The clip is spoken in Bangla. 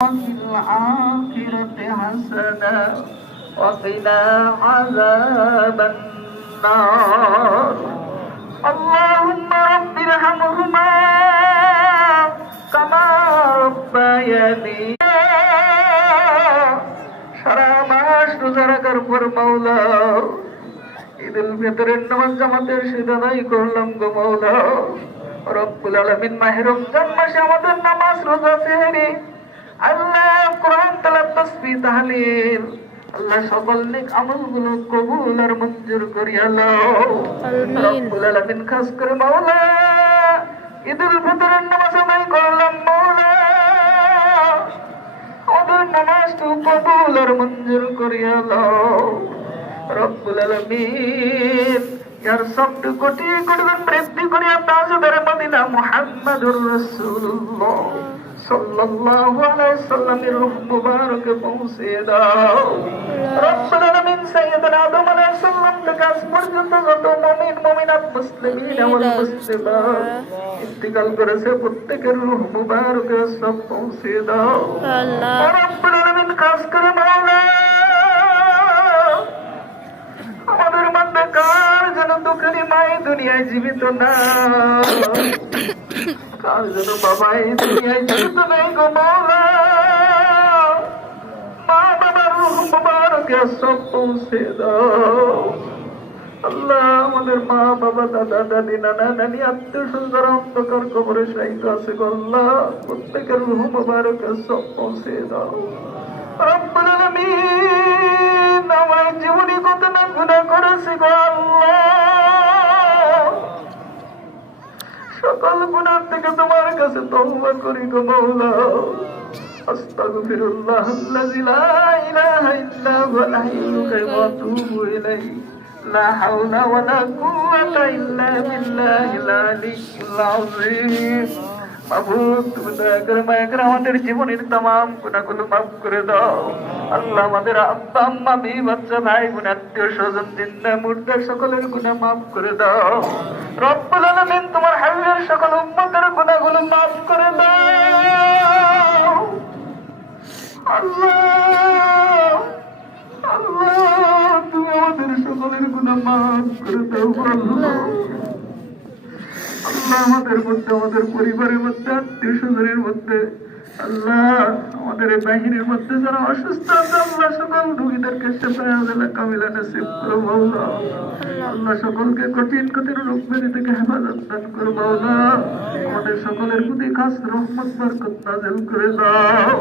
وفي الآخرة حسنة وقنا عذاب النار اللهم رب ارحمهما كما ربياني সারা মাস রোজা রাখার পর মাওলা ঈদুল ফিতরের নামাজ জামাতের সিদ্ধান্ত করলাম গো মাওলা রব্বুল আলামিন মাহে রমজান মাসে আমাদের নামাজ রোজা সেহরি আল্লাহ কোরআন তেলাওয়াত তাসবিহ তাহলিল আল্লাহ সকল নেক আমলগুলো কবুল আর মঞ্জুর করিয়া লও আমিন রব্বুল আলামিন খাস করে মাওলা ঈদুল ফিতরের নামাজ আদায় করলাম মাওলা আমাদের নামাজ তো কবুল আর মঞ্জুর করিয়া লও রব্বুল আলামিন यार शब्द कोटि कोटि गुण वृद्धि करिया ताजदार मदीना मुहम्मदुर रासूलुल्लाह सल्लल्लाहु अलैहि वसल्लम रूह मुबारक पहुंचे दाओ रब्बुल आलामीन सय्यदना आदम अलैहिस सालाम থেকে আজ পর্যন্ত যত মুমিন মুমিনাত মুসলিমিন ওয়াল মুসলিমাত ইন্তিকাল করেছে প্রত্যেকের রূহ মুবারক সব পৌঁছে দাও আল্লাহ রব্বুল আলামিন খাস করে মাওলা আমাদের মধ্যে কার যেন দুঃখের মাই দুনিয়ায় জীবিত না কার যেন বাবা এই দুনিয়ায় জীবিত নেই গো মাওলা মা বাবার রূহ মুবারকে সব পৌঁছে দাও আল্লাহ আমাদের মা বাবা দাদা দাদি নানা নানি আত্মীয় স্বজন অন্ধকার কবরে শায়িত আছে গো আল্লাহ প্রত্যেকের রূহ মুবারকে সব পৌঁছে দাও রব্বুল আলামিন আমার জীবনে কত না গুনাহ করেছি গো আল্লাহ সকল গুনাহ থেকে তোমার কাছে তওবা করি গো মাওলা আস্তাগফিরুল্লাহ আল্লাযী লা ইলাহা ইল্লা হুয়াল হাইয়ুল কাইয়্যুম ওয়া আতুবু ইলাইহি লা হাওলা ওয়া লা কুওয়াতা ইল্লা বিল্লাহিল আলিয়্যিল আযীম মাবুদ তুমি দয়া করে মায়া করে আমাদের জীবনের तमाम গুনাহগুলো মাফ করে দাও আল্লাহ আমাদের আব্বা আম্মা বিবি বাচ্চা ভাই বোন আত্মীয় স্বজন জিন্দা মুর্দা সকলের গুনাহ মাফ করে দাও রব্বুল আলামিন তোমার হাবিবের সকল উম্মতের গুনাহগুলো মাফ করে দাও আল্লাহ আল্লাহ তুমি আমাদের সকলের গুনাহ মাফ করে দাও আল্লাহ আল্লাহ আমাদের মধ্যে আমাদের পরিবারের মধ্যে আত্মীয় স্বজনের মধ্যে আল্লাহ আমাদের বাহিনীর মধ্যে যারা অসুস্থ আছে আল্লাহ সকল রোগীদেরকে শিফায়ে আজলা কামিলা নসিব করো মাওলা আল্লাহ সকলকে কঠিন কঠিন রোগ ব্যাধি থেকে হেফাজত দান করো মাওলা আমাদের সকলের প্রতি খাস রহমত বরকত নাযিল করে দাও